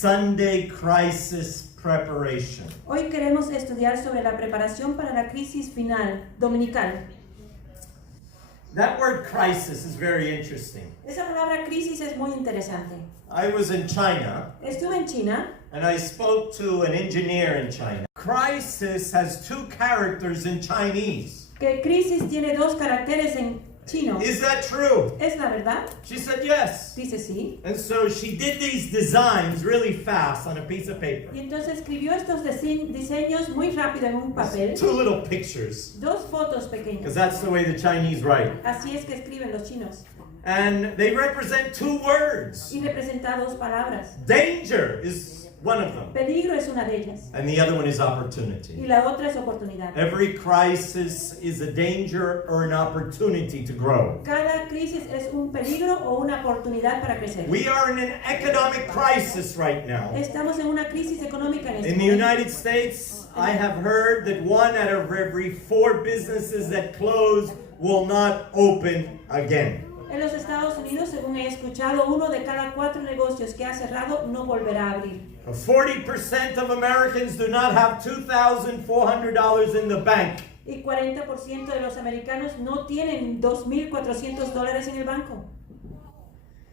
Sunday crisis preparation. Hoy queremos estudiar sobre la preparación para la crisis final dominical. That word crisis is very interesting. Esa palabra crisis es muy interesante. I was in China, Estuve en China and I spoke to an engineer in China. Crisis has two characters in Chinese. que crisis tiene dos caracteres en chino. Is that true? ¿Es la verdad? She said yes. Dice sí. And so she did these designs really fast on a piece of paper. Y entonces escribió estos diseños muy rápido en un papel. Two little pictures. Dos fotos Because pequeñas. that's the way the Chinese write. Así es que escriben los chinos. And they represent two words. Y representa dos palabras. Danger is one of them. Peligro es una de ellas. And the other one is Y opportunity. la otra es oportunidad. Every crisis is a danger or an opportunity to grow. Cada crisis es un peligro o una oportunidad para crecer. We are in an economic crisis right now. Estamos en una crisis económica en este In the momento. United States, I have heard that 1 out of every 4 businesses that close will not open again. En los Estados Unidos, según he escuchado, 1 de cada 4 negocios que ha cerrado no volverá a abrir. 40% of Americans do not have $2,400 in the bank. Y 40% de los americanos no tienen $2,400 en el banco.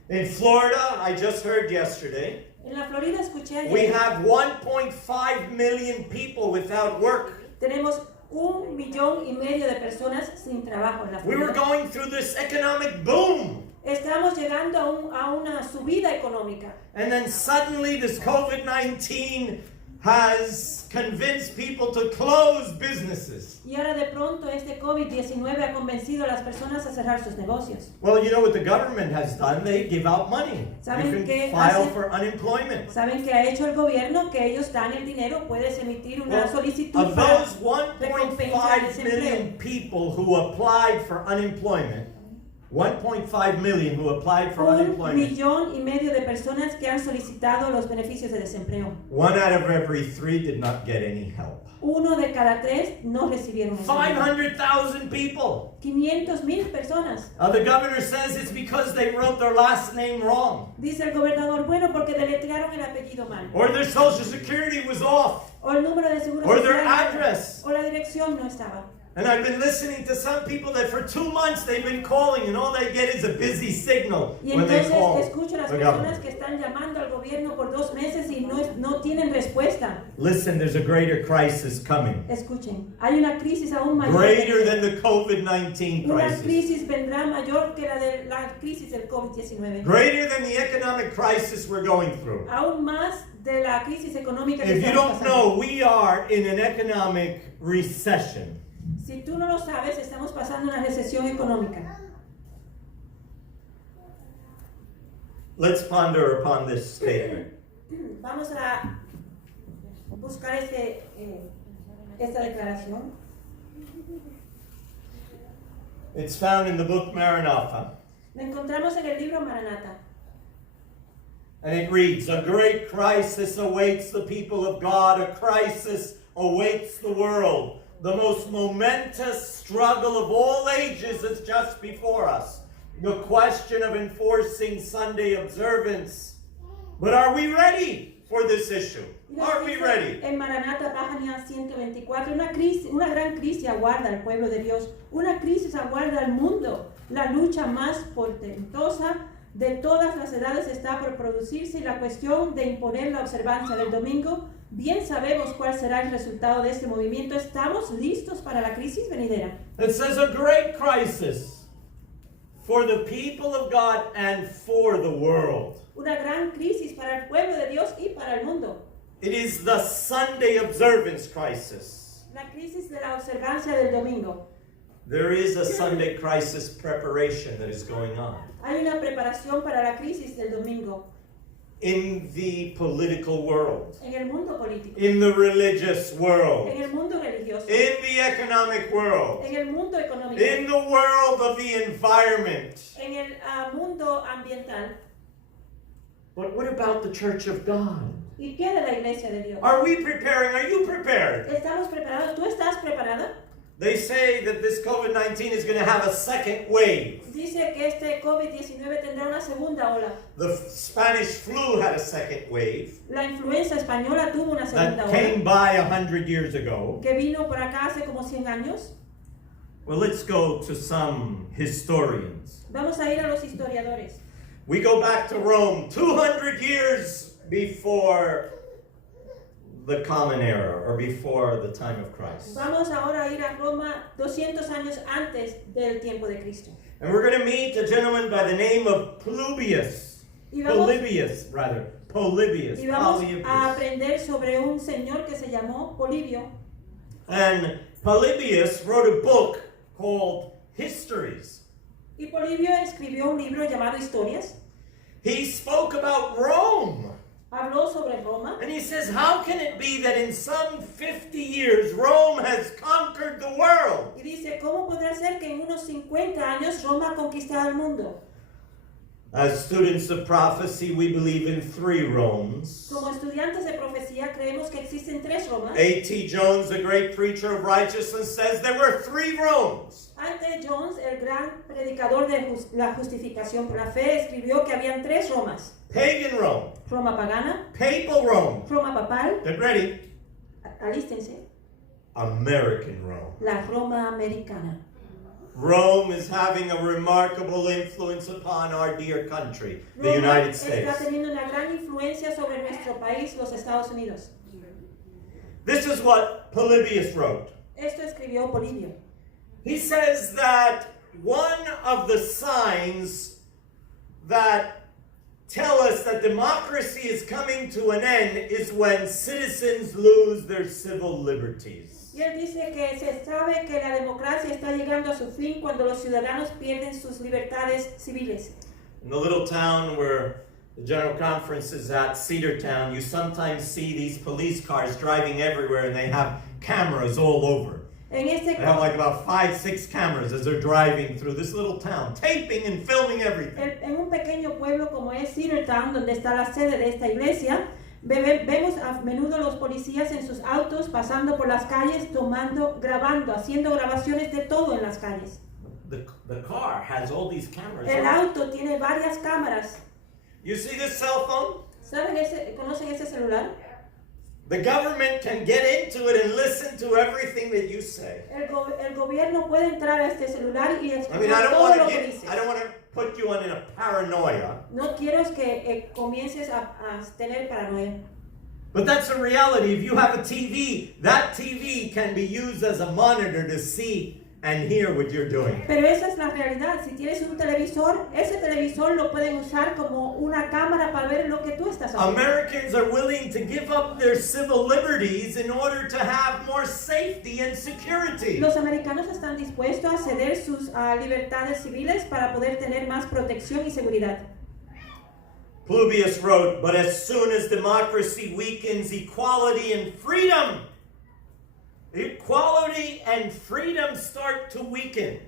In Florida, I just heard yesterday, En la Florida escuché we ayer, have 1.5 million people without work. tenemos 1,5 millones de personas sin trabajo en la We were Florida. going through this economic boom. Estamos llegando a una subida económica. And then suddenly this COVID-19 has convinced people to close businesses. Y ahora de pronto este COVID-19 ha convencido a las personas a cerrar sus negocios. Well, you know what the government has done? They give out money. ¿Saben You qué can file hace? for unemployment. ¿Saben qué ha hecho el gobierno? Que ellos dan el dinero, puedes emitir una Well, solicitud of para those recompensar 1.5 desempleo. million people who applied for unemployment, 1.5 million who applied for 1,5 unemployment, millones de personas que han solicitado los beneficios de desempleo. 1 out of every 3 did not get any help. 1 de cada 3 no recibieron ayuda. 500,000 people. 500,000 personas. The governor says it's because they wrote their last name wrong, Dice el gobernador, bueno, porque deletrearon el apellido mal. or their social security was off, O el número de seguro or their social, address. o la dirección no estaba. And I've been listening to some people that for 2 months they've been calling and all they get is a busy signal Y when they entonces call escucho a las the personas government. que están llamando al gobierno por 2 meses y no tienen respuesta. Listen, there's a greater crisis coming. Escuchen, hay una crisis aún mayor. Greater than the COVID-19 Una crisis. crisis vendrá mayor que la crisis del COVID-19. Greater than the economic crisis we're going through. Aún más de la crisis económica que If you estamos don't know, pasando. we are in an economic recession. Si tú no lo sabes, estamos pasando una recesión económica. Let's ponder upon this statement. Vamos a buscar esta declaración. It's found in the book Maranatha. La encontramos en el libro Maranata. And it reads, a great crisis awaits the people of God. A crisis awaits the world. The most momentous struggle of all ages is just before us. The question of enforcing Sunday observance. But are we ready for this issue? Are we ready? En Maranata, página 124, una gran crisis aguarda al pueblo de Dios. Una crisis aguarda al mundo. La lucha más portentosa de todas las edades está por producirse y la cuestión de imponer la observancia del domingo. Bien sabemos cuál será el resultado de este movimiento. ¿Estamos listos para la crisis venidera? It says a great crisis for the people of God and for the world. Una gran crisis para el pueblo de Dios y para el mundo. It is the Sunday observance crisis. La crisis de la observancia del domingo. There is a Sunday crisis preparation that is going on Hay una preparación para la crisis del domingo in the political world, en el mundo político, in the religious world, en el mundo religioso, in the economic world, en el mundo económico, in the world of the environment. en el mundo ambiental. But what about the Church of God? ¿Y qué de la iglesia de Dios? Are we preparing? Are you prepared? ¿Estamos preparados? ¿Tú estás preparada? They say that this COVID-19 is going to have a second wave. Dice que este COVID-19 tendrá una segunda ola. The Spanish flu had a second wave La influenza española tuvo una segunda that came ola by 100 years ago. que vino por acá hace como 100 años. Well, let's go to some historians. Vamos a ir a los historiadores. We go back to Rome 200 years before the Common Era, or before the time of Christ. Vamos ahora a ir a Roma 200 años antes del tiempo de Cristo. And we're going to meet a gentleman by the name of Polybius. Y vamos Polybius. Y vamos a Polybius. aprender sobre un señor que se llamó Polibio. And Polybius wrote a book called Histories. Y Polibio escribió un libro llamado Historias. He spoke about Rome. Habló sobre Roma. And he says, how can it be that in some 50 years Rome has conquered the world? Y dice, ¿cómo podrá ser que en unos 50 años Roma ha conquistado el mundo? As students of prophecy, we believe in 3 Romes. Como estudiantes de profecía creemos que existen 3 Romas. A.T. Jones, the great preacher of righteousness, says there were 3 Romes. A.T. Jones, el gran predicador de la justificación por la fe, escribió que habían 3 Romas. Pagan Rome, Roma pagana, papal Rome, Roma papal, get ready, alístense, American Rome. la Roma americana. Rome is having a remarkable influence upon our dear country, the Roma United está States. teniendo una gran influencia sobre nuestro país, los Estados Unidos. This is what Polybius wrote. Esto escribió Polibio. He says that one of the signs that tell us that democracy is coming to an end is when citizens lose their civil liberties. Y él dice que se sabe que la democracia está llegando a su fin cuando los ciudadanos pierden sus libertades civiles. In the little town where the General Conference is at, Cedartown, you sometimes see these police cars driving everywhere and they have cameras all over. En este They have like about 5, 6 cameras as they're driving through this little town, taping and filming everything. En un pequeño pueblo como es Cedartown, donde está la sede de esta iglesia, vemos a menudo los policías en sus autos pasando por las calles, tomando, grabando, haciendo grabaciones de todo en las calles. The car has all these cameras. El on it. auto tiene varias cámaras. You see this cell phone? ¿Conocen ese celular? The government can get into it and listen to everything that you say. El gobierno puede entrar a este celular y I escuchar mean, I todo lo que don't dices. want to put you in a paranoia, No quiero que comiences a tener paranoia. but that's a reality. If you have a TV, that TV can be used as a monitor to see and hear what you're doing. Pero esa es la realidad. Si tienes un televisor, ese televisor lo pueden usar como una cámara para ver lo que tú estás haciendo. Americans are willing to give up their civil liberties in order to have more safety and security. Los americanos están dispuestos a ceder sus libertades civiles para poder tener más protección y seguridad. Polybius wrote, but as soon as democracy weakens, equality and freedom start to weaken.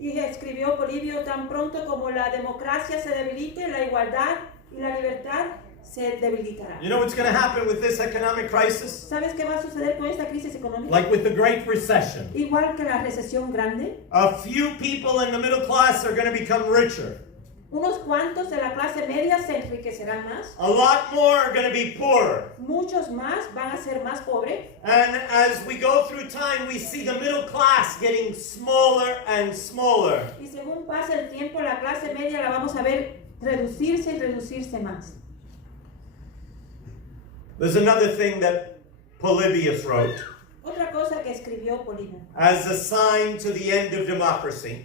Y escribió Polibio, tan pronto como la democracia se debilite, la igualdad y la libertad se debilitará. You know what's going to happen with this economic crisis? ¿Sabes qué va a suceder con esta crisis económica? Like with the Great Recession. Igual que la recesión grande, A few people in the middle class are going to become richer. unos cuantos de la clase media se enriquecerán más, A lot more are going to be poorer. muchos más van a ser más pobres. And as we go through time, we see the middle class getting smaller and smaller. Y según pasa el tiempo, la clase media la vamos a ver reducirse y reducirse más. There's another thing that Polybius wrote Otra cosa que escribió Polibio, as a sign to the end of democracy.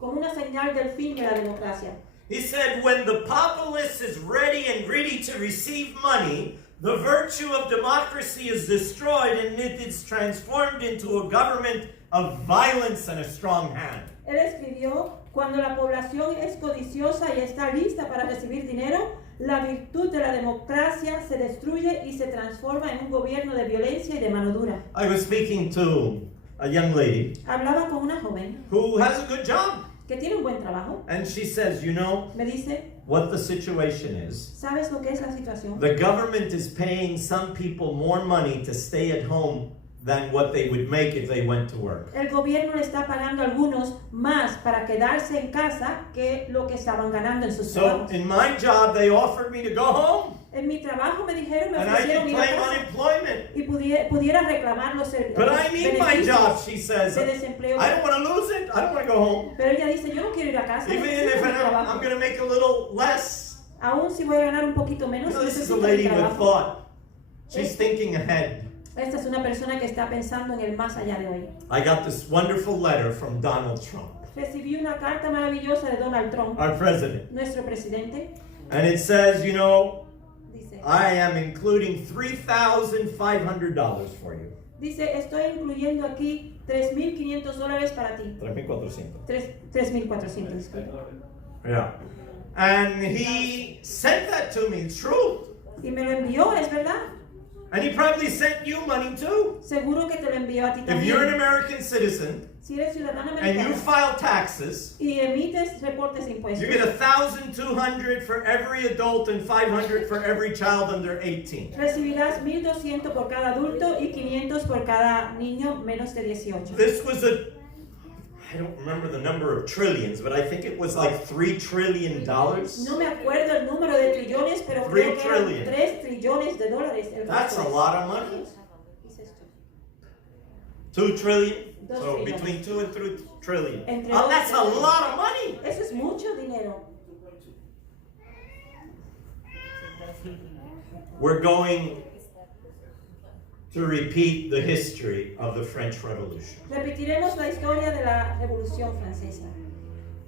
como una señal del fin de la democracia. He said, when the populace is ready and greedy to receive money, the virtue of democracy is destroyed and it is transformed into a government of violence and a strong hand. Él escribió, cuando la población es codiciosa y está lista para recibir dinero, la virtud de la democracia se destruye y se transforma en un gobierno de violencia y de mano dura. I was speaking to a young lady Hablaba con una joven who has a good job. que tiene un buen trabajo. And she says, you know Me dice, what the situation is? ¿sabes lo que es la situación? The government is paying some people more money to stay at home than what they would make if they went to work. El gobierno le está pagando a algunos más para quedarse en casa que lo que estaban ganando en sus So trabajos. in my job, they offered me to go home, En mi trabajo me dijeron, me and I ofrecieron could ir a claim casa unemployment. y pudiera reclamar los But I need my job, she says. de desempleo. I don't want to lose it. I don't want to go home. Pero ella dice, yo no quiero ir a casa, Even necesito if mi I'm trabajo. going to make a little less. Aún si voy a ganar un poquito menos, You know, this is a necesito mi lady with trabajo. thought. She's thinking ahead. Esta es una persona que está pensando en el más allá de hoy. I got this wonderful letter from Donald Trump, Recibí una carta maravillosa de Donald Trump, our president. nuestro presidente. And it says, you know, Dice, I am including $3,500 for you. dice, estoy incluyendo aquí $3,500 para ti. 3,400. 3,400, disculpe. Yeah. And he sent that to me. It's true. Y me lo envió, es verdad. And he probably sent you money too. Seguro que te lo envió a ti If you're an también. American citizen Si eres ciudadano and you americano file taxes, y emites reportes de you impuestos, get $1,200 for every adult and $500 for every child under 18. recibirás 1,200 por cada adulto y 500 por cada niño menos de 18. This was I don't remember the number of trillions, but I think it was like $3 trillion. No me acuerdo el número de trillones, pero creo que eran 3 trillones de dólares. That's a lot of money. 2 trillion? Dos So trillones. between 2 and 3 trillion. Entre Oh, dos that's a trillones. lot of money. Eso es mucho dinero. We're going to repeat the history of the French Revolution. Repetiremos la historia de la Revolución Francesa.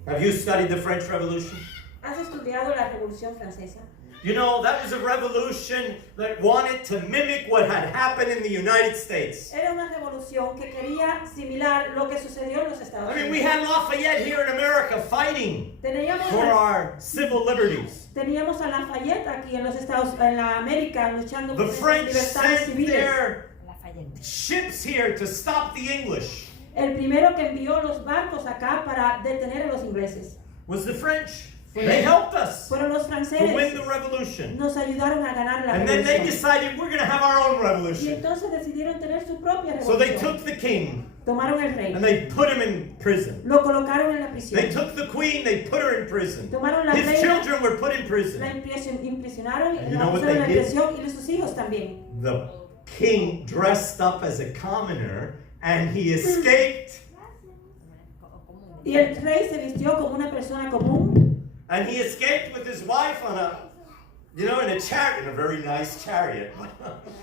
Have you studied the French Revolution? ¿Has estudiado la Revolución Francesa? You know, that was a revolution that wanted to mimic what had happened in the United States. Era una revolución que quería similar lo que sucedió en los Estados I Unidos. mean, we had Lafayette here in America fighting Teníamos for our civil liberties. Teníamos a Lafayette aquí en los en la América luchando The por nuestras French libertades sent civiles. their ships here to stop the English. El primero que envió los barcos acá para detener a los ingleses Was the French. They helped us fueron los to win franceses. the revolution. Nos ayudaron a ganar la And then they revolución. decided we're going to have our own Y revolution. entonces decidieron tener su propia So they revolución. took the king Tomaron el rey, and they put him in prison. lo colocaron en la prisión. They took the queen, they put her in prison. Tomaron la His reina, children were put in la prison. impresionaron, And you la know what pusieron en la they did? prisión y sus hijos también. The king dressed up as a commoner and he escaped. Y el rey se vistió como una persona común. And he escaped with his wife on in a chariot, in a very nice chariot.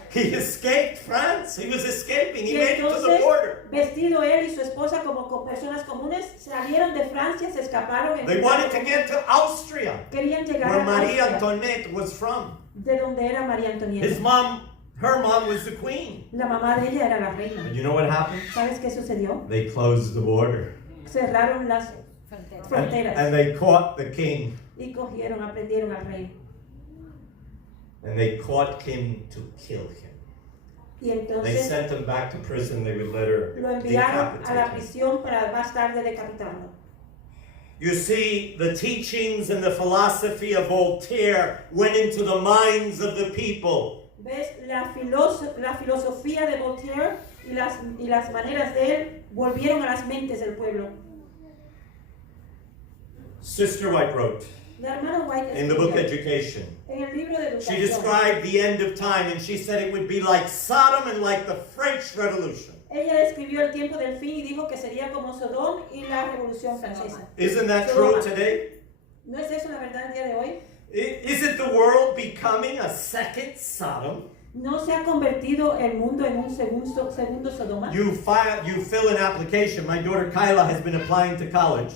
He escaped France. He was escaping. He Y made it to the entonces, border. vestido él y su esposa como personas comunes, salieron de Francia, se escaparon. They wanted to get to Austria, Querían llegar where a Marie Austria, Antoinette was from. de donde era María Antonieta. Her mom was the queen. La mamá de ella era la reina. And you know what happened? ¿Sabes qué sucedió? They closed the border. Cerraron las fronteras And they caught the king. y aprendieron al rey. And they caught him to kill him. Y They entonces sent him back to prison. They would later lo enviaron a la decapitate him. prisión para más tarde decapitarlo. You see, the teachings and the philosophy of Voltaire went into the minds of the people. ¿Ves? La filosofía de Voltaire y las maneras de él volvieron a las mentes del pueblo. Sister White wrote La hermana White in the book escribió Education. en el libro de She educación. described the end of time and she said it would be like Sodom and like the French Revolution. Ella describió el tiempo del fin y dijo que sería como Sodom y la Revolución Francesa. Isn't that true today? ¿No es eso la verdad el día de hoy? Isn't the world becoming a second Sodom? ¿No se ha convertido el mundo en un segundo Sodoma? You fill an application. My daughter Kyla has been applying to college.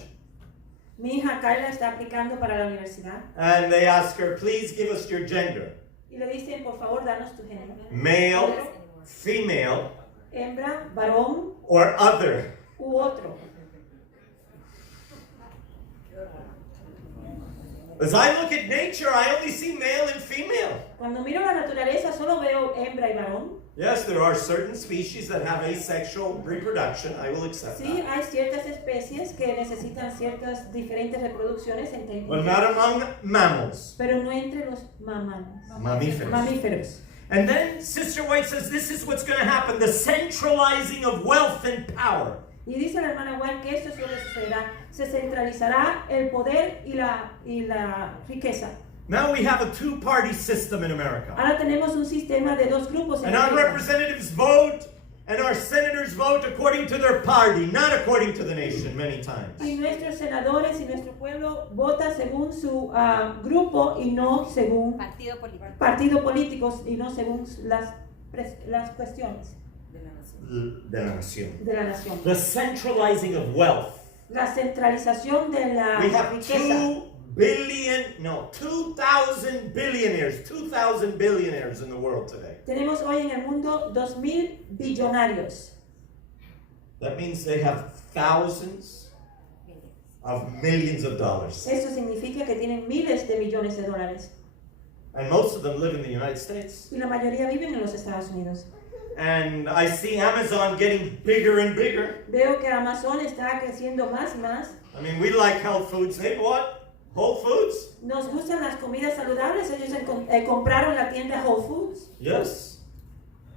Mi hija Carla está aplicando para la universidad And they ask her, please give us your gender. y le dicen, por favor, danos tu género. Male, female, Hembra, varón or other. u otro. As I look at nature, I only see male and female. Cuando miro la naturaleza solo veo hembra y varón. Yes, there are certain species that have asexual reproduction. I will accept Sí, that. hay ciertas especies que necesitan ciertas diferentes reproducciones entre But not among mammals, pero no entre los mamíferos. mamíferos. And then Sister White says this is what's going to happen, the centralizing of wealth and power. Y dice la hermana White que esto es lo que sucederá. Se centralizará el poder y la riqueza. Now we have a two-party system in America. Ahora tenemos un sistema de dos grupos en And our América. representatives vote and our senators vote according to their party, not according to the nation many times. Y nuestros senadores y nuestro pueblo vota según su grupo y no según partido políticos y no según las cuestiones De la nación. de la nación. The centralizing of wealth. La centralización de la We have riqueza. 2,000 billionaires in the world today. Tenemos hoy en el mundo 2,000 billonarios. That means they have thousands of millions of dollars. Eso significa que tienen miles de millones de dólares. And most of them live in the United States. Y la mayoría viven en los Estados Unidos. And I see Amazon getting bigger and bigger. Veo que Amazon está creciendo más y más. I mean, we like health foods. Hey, what? Whole Foods? Nos gustan las comidas saludables. Ellos compraron la tienda Whole Foods. Yes.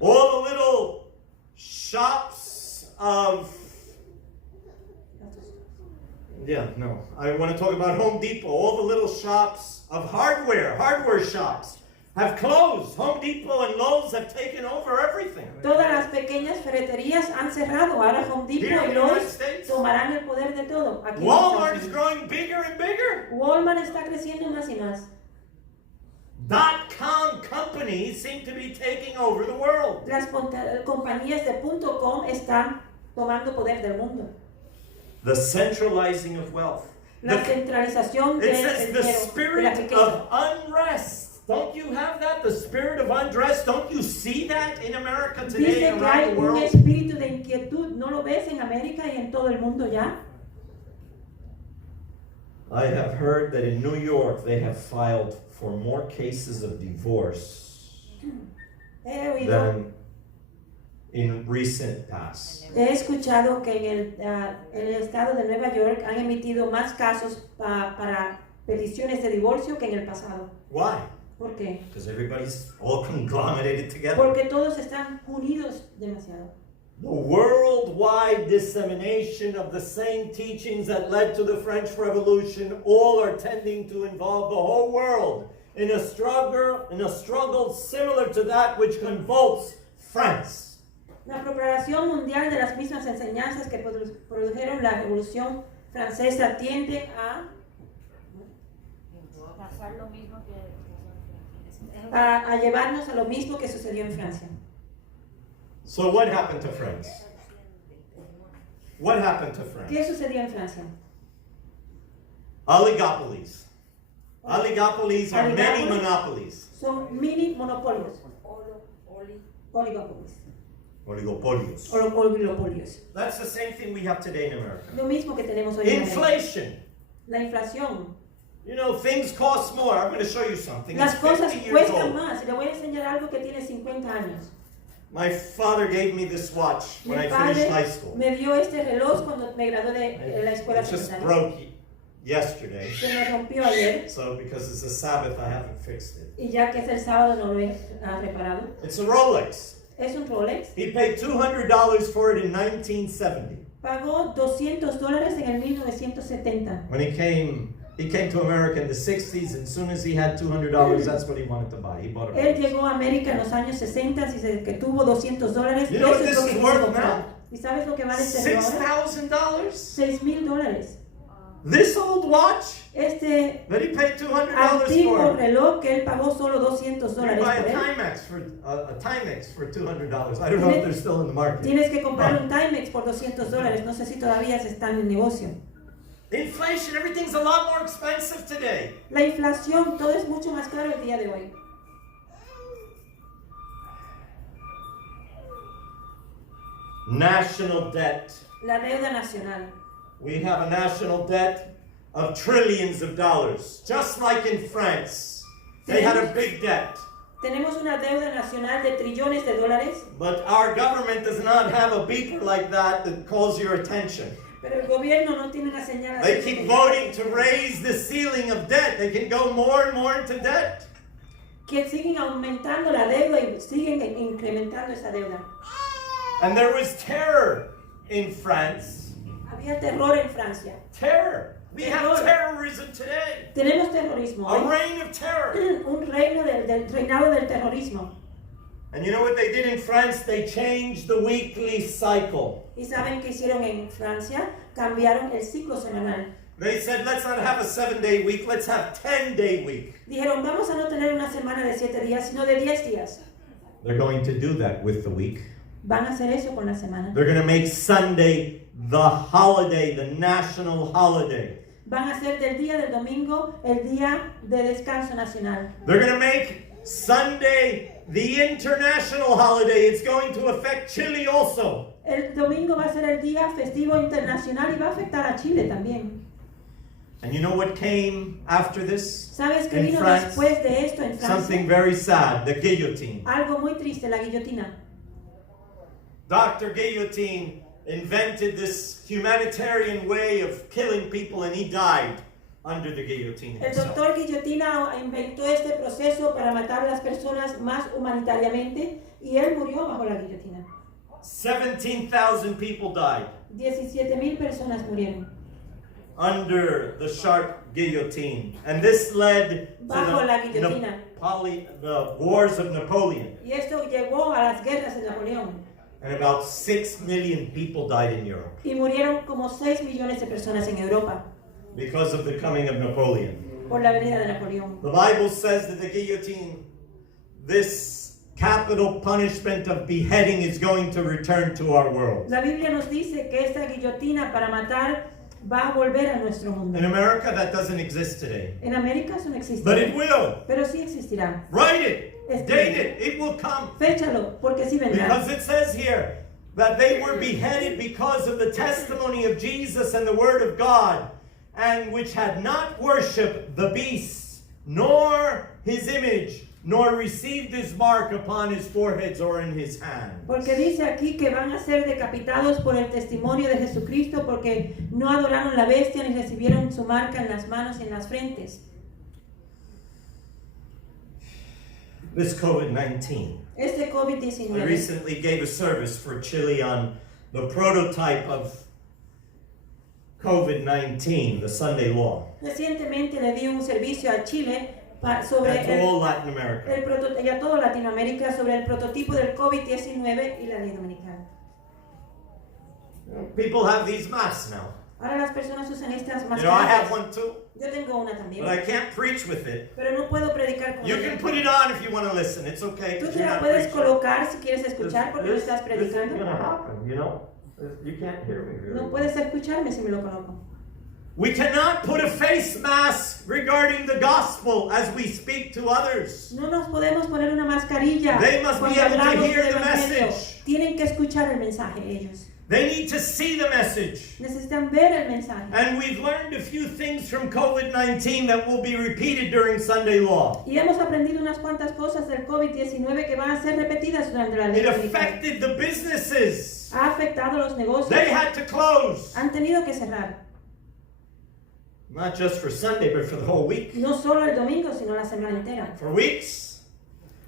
All the little shops of... I want to talk about Home Depot. All the little shops of hardware shops have closed. Home Depot and Lowe's have taken over everything. Todas las pequeñas ferreterías han cerrado. Ahora Home Depot y Lowe's tomarán el poder de todo. Aquí en Walmart Estados is Unidos. growing bigger and bigger. Walmart está creciendo más y más. .com companies seem to be taking over the world. Las compañías de .com están tomando poder del mundo. The centralizing of wealth. La centralización It del says the dinero, de la spirit riqueza. of unrest. Don't you have that? The spirit of unrest. Don't you see that in America today Dice and que hay around the un world? espíritu de inquietud. ¿No lo ves en América y en todo el mundo ya? I have heard that in New York they have filed for more cases of divorce He oído, than in recent past. he escuchado que en el estado de Nueva York han emitido más casos para peticiones de divorcio que en el pasado. Why? ¿Por qué? Because everybody's all conglomerated together. Porque todos están unidos demasiado. The worldwide dissemination of the same teachings that led to the French Revolution all are tending to involve the whole world in a struggle similar to that which convulsed France. La propagación mundial de las mismas enseñanzas que produjeron la Revolución Francesa tiende a llevarnos a lo mismo que sucedió en Francia. So what happened to France? What happened to France? ¿Qué sucedió en Francia? Oligopolies. Oligopolies are many Oligopolies. monopolies. Son mini monopolios. Oligopolios. Oligopolios. Oligopolios. That's the same thing we have today in America. Lo mismo que tenemos hoy en América. Inflation. La inflación. You know, things cost more. I'm going to show you something. Las It's cosas 50 years cuestan old. más. Y le voy a enseñar algo que tiene 50 años. My father gave me this watch when Mi I finished high padre school. me dio este reloj cuando me gradué de la escuela It just secundaria. broke yesterday. Se me rompió ayer So because it's a Sabbath, I haven't fixed it. y ya que es el sábado no lo he reparado. It's a Rolex. Es un Rolex. He paid $200 for it in 1970. Pagó $200 en el 1970. When he came to America in the 60s, and as soon as he had $200, that's what he wanted to buy. He bought a Él Rolex. llegó a América en los años 60 y desde que tuvo $200, You know what eso es this lo que is quiso worth comprar. now? ¿Y sabes lo que vale este reloj ahora? $6,000? $6,000. This old watch Este that he paid $200 antiguo for. reloj que él pagó solo $200 You buy por él. a Timex for $200. I don't know if they're still in the market. Tienes que comprar un Timex por $200. No sé si todavía se están en negocio. Inflation, everything's a lot more expensive today. La inflación, todo es mucho más caro el día de hoy. National debt. La deuda nacional. We have a national debt of trillions of dollars, just like in France. They had a big debt. Tenemos una deuda nacional de trillones de dólares, But our government does not have a beeper like that calls your attention. pero el gobierno no tiene una señal They así keep que- voting to raise the ceiling of debt. They can go more and more into debt. que siguen aumentando la deuda y siguen incrementando esa deuda. And there was terror in France. Había terror en Francia. Terror. We have Terror. terrorism today. Tenemos terrorismo. A reign of terror. Un reino del reinado del terrorismo. And you know what they did in France? They changed the weekly cycle. ¿Y saben qué hicieron en Francia? Cambiaron el ciclo semanal. They said, let's not have a 7-day week, let's have 10-day week. Dijeron, vamos a no tener una semana de 7 días, sino de 10 días. They're going to do that with the week. Van a hacer eso con la semana. They're going to make Sunday the holiday, the national holiday. Van a hacer del día del domingo el día de descanso nacional. They're going to make Sunday the international holiday. It's going to affect Chile also. El domingo va a ser el día festivo internacional y va a afectar a Chile también. And you know what came after this? ¿Sabes qué In vino France, después de esto en Francia? something very sad, the guillotine. Algo muy triste, la guillotina. Dr. Guillotine invented this humanitarian way of killing people and he died under the guillotine El himself. doctor Guillotina inventó este proceso para matar a las personas más humanitariamente y él murió bajo la guillotina. 17,000 people died 17,000 personas murieron under the sharp guillotine. And this led to bajo la guillotina. the wars of Napoleon. Y esto llevó a las guerras de Napoleón. And about 6 million people died in Europe Y murieron como 6 millones de personas en Europa because of the coming of Napoleon. por la venida de Napoleón. The Bible says that the guillotine, this capital punishment of beheading, is going to return to our world. La Biblia nos dice que esta guillotina para matar va a volver a nuestro mundo. In America, that doesn't exist today. En América eso no existe. But it will. Pero sí existirá. Write it. Date it. It will come. Féchalo, porque sí vendrá. Because it says here that they were beheaded because of the testimony of Jesus and the word of God, and which had not worshipped the beast, nor his image, nor received his mark upon his foreheads or in his hands. Porque dice aquí que van a ser decapitados por el testimonio de Jesucristo, porque no adoraron la bestia ni recibieron su marca en las manos y en las frentes. This COVID-19. Este I COVID-19. recently gave a service for Chile on the prototype of COVID-19, the Sunday law, Recientemente le di un servicio a Chile sobre and to all Latin America. y a toda Latinoamérica sobre el prototipo del COVID-19 y la ley dominical. People have these masks now. Ahora las personas usan estas You know, I have mascarillas. one too, Yo tengo una también, but I can't preach with it. pero no puedo predicar con You ella. can put it on if you want to listen. It's okay. Tú 'Cause te you're la not puedes preaching. colocar si quieres escuchar porque lo estás This is predicando. gonna happen, you know. You can't hear me very No well. puedes escucharme si me lo coloco. We cannot put a face mask regarding the gospel as we speak to others. No nos podemos poner una mascarilla They must be cuando able to hablamos hear del the evangelio. message. Tienen que escuchar el mensaje ellos. They need to see the message. Necesitan ver el mensaje. And we've learned a few things from COVID-19 that will be repeated during Sunday law. Y hemos aprendido unas cuantas cosas del COVID-19 que van a ser repetidas durante la ley It dominical. affected the businesses. Ha afectado a los negocios. They had to close. Han tenido que cerrar. Not just for Sunday, but for the whole week. No solo el domingo, sino la semana entera. For weeks.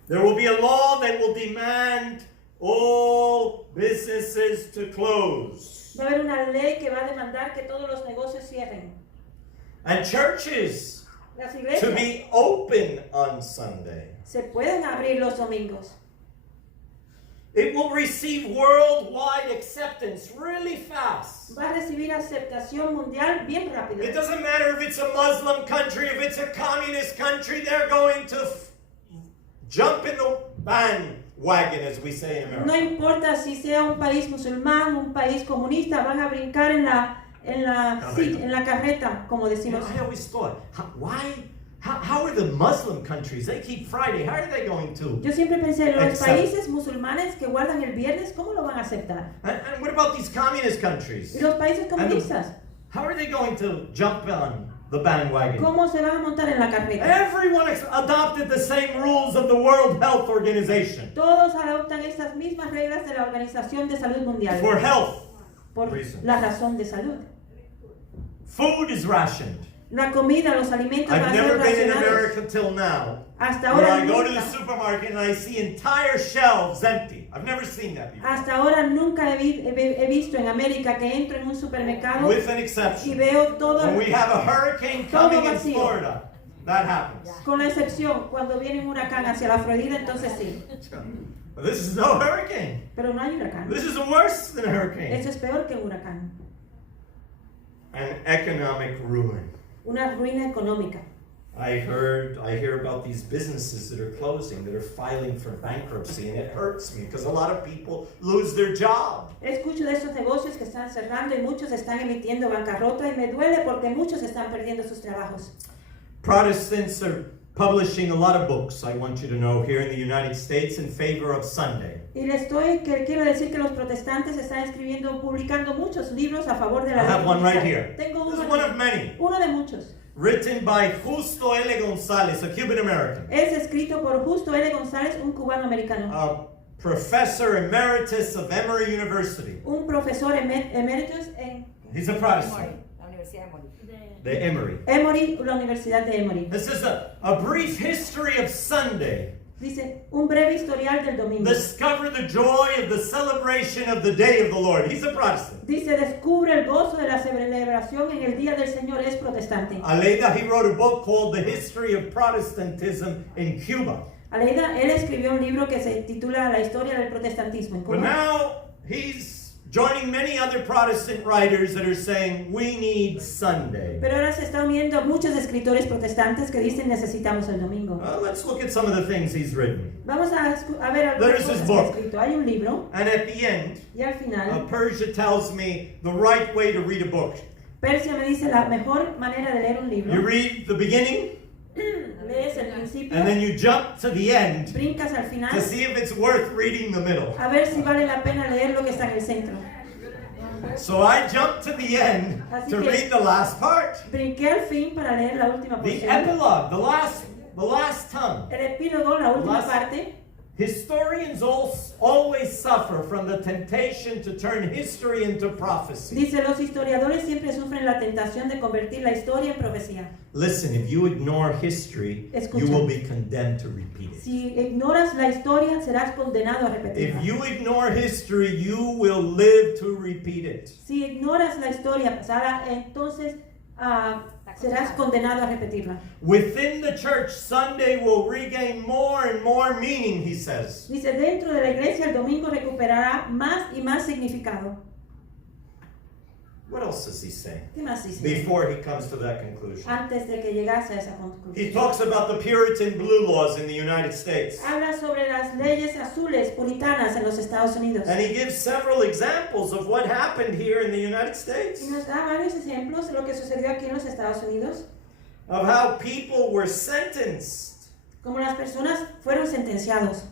There will be a law that will demand all businesses to close. Va a haber una ley que va a demandar que todos los negocios cierren. And churches Las to iglesias be open on Sunday. se pueden abrir los domingos. It will receive worldwide acceptance really fast. Va a recibir aceptación mundial bien rápido. It doesn't matter if it's a Muslim country, if it's a communist country, they're going to jump in the bandwagon, as we say in America. No importa si sea un país musulmán, un país comunista, van a brincar en la carreta, como You decimos. know, I always thought, how are the Muslim countries? They keep Friday. How are they going to? Yo siempre pensé, los Exacto. países musulmanes que guardan el viernes, ¿cómo lo van a aceptar? And what about these communist countries? Y los países comunistas, How are they going to jump on the bandwagon? ¿cómo se van a montar en la carreta? Everyone adopted the same rules of the World Health Organization Todos adoptan estas mismas reglas de la Organización de Salud Mundial for health. por reasons. la razón de salud. Food is rationed. La comida, los alimentos van I've a ser never been in racionados. America till now, Hasta where ahora I go to the nunca. supermarket and I see entire shelves empty. I've never seen that before. Hasta ahora nunca he visto en América que entro en un supermercado With an y exception. veo todo, When we have a hurricane todo coming in vacío. Florida, that happens. con la excepción cuando viene un huracán hacia la Florida, entonces sí. But this is no hurricane. Pero no hay huracán. This is worse than a hurricane. Eso es peor que un huracán. An economic ruin. Una ruina económica. I hear about these businesses that are closing, that are filing for bankruptcy, and it hurts me because a lot of people lose their job. Escucho de esos negocios que están cerrando y muchos están emitiendo bancarrota y me duele porque muchos están perdiendo sus trabajos. Protestants are publishing a lot of books, I want you to know, here in the United States in favor of Sunday. Y quiero decir que los protestantes están escribiendo, publicando muchos libros a favor de la I have one right dominical. here. Tengo This uno, is one of many. uno de muchos. Written by Justo L. González, a Cuban American, Es escrito por Justo L. González, un cubano americano. a professor emeritus of Emory University. Un profesor emeritus en He's a Protestant. La Universidad de Emory. The Emory. Emory, la Universidad de Emory. This is a brief history of Sunday. Dice, un breve historial del domingo. Discover the joy of the celebration of the day of the Lord. He's a Protestant. Dice, descubre el gozo de la celebración en el Día del Señor, es protestante. Aleida, he wrote a book called The History of Protestantism in Cuba. Aleida, él escribió un libro que se titula La historia del protestantismo en But Cuba. now he's joining many other Protestant writers that are saying, we need Sunday. Pero ahora se está uniendo a muchos escritores protestantes que dicen necesitamos el domingo. Let's look at some of the things he's written. Vamos a ver algunas There's cosas his que ha book. escrito. Hay un libro And at the end, y al final Persia tells me the right way to read a book. Persia me dice la mejor manera de leer un libro. You read the beginning, Lees el principio, and then you jump to the end brincas al final to see if it's worth reading the middle. a ver si vale la pena leer lo que está en el centro. So I jumped to the end to read the last part. Brinqué al fin para leer la última The porción. epilogue, the last tongue. El epílogo, la última Last- parte. Historians always suffer from the temptation to turn history into prophecy. Dice, los historiadores siempre sufren la tentación de convertir la historia en profecía. Listen, if you ignore history, Escucha. you will be condemned to repeat it. Si ignoras la historia, serás condenado a If repetirla. you ignore history, you will live to repeat it. Si ignoras la historia pasada, entonces serás condenado a repetirla. Within the church, Sunday will regain more and more meaning, he says. Dice, dentro de la iglesia el domingo recuperará más y más significado. What else does he say ¿Qué más dice? before he comes to that conclusion? Antes de que llegase a esa He conclusión. talks about the Puritan blue laws in the United States. Habla sobre las leyes azules puritanas en los Estados Unidos. And he gives several examples of what happened here in the United States. Y nos da varios ejemplos de lo que sucedió aquí en los Estados Unidos. Of how people were sentenced Como las personas fueron sentenciados